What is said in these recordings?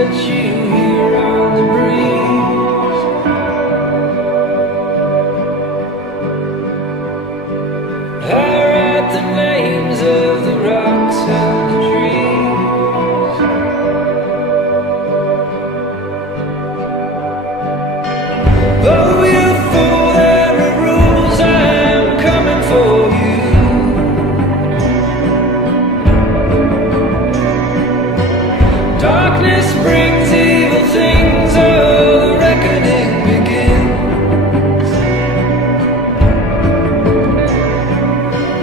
set you here on the breeze. I write the names of the rocks and the trees. Oh, you fool, there are rules, I'm coming for you. Darkness brings evil things, oh, the reckoning begins.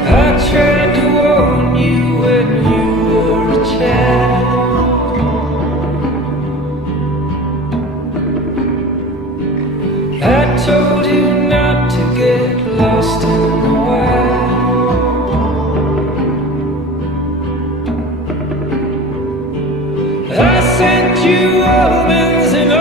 I tried to warn you when you were a child. I told you not to get lost in the wild. I sent you omens and